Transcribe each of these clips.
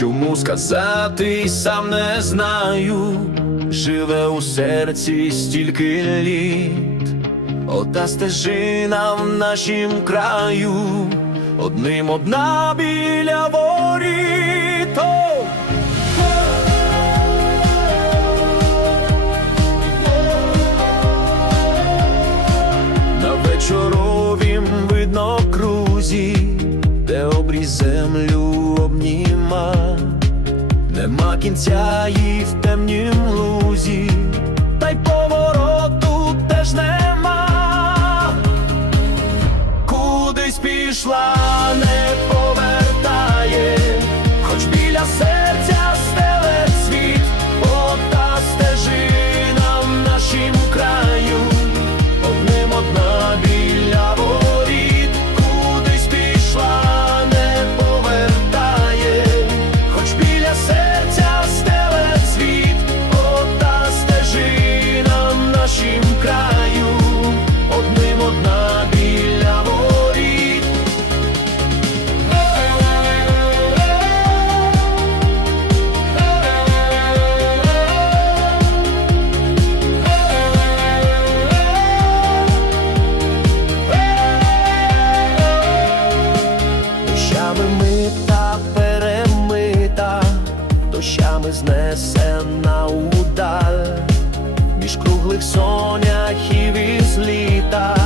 Чому сказати сам не знаю, живе у серці стільки літ, ота стежина в нашім краю, одним одна біля воріт. Нема кінця і в темнім лузі, та й повороту теж нема, кудись пішла. не. Мита перемита, дощами знесена удар між круглих соняхів і літа,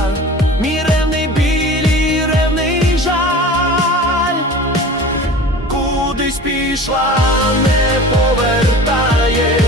мій білий, ревний жаль, кудись пішла, не повертає.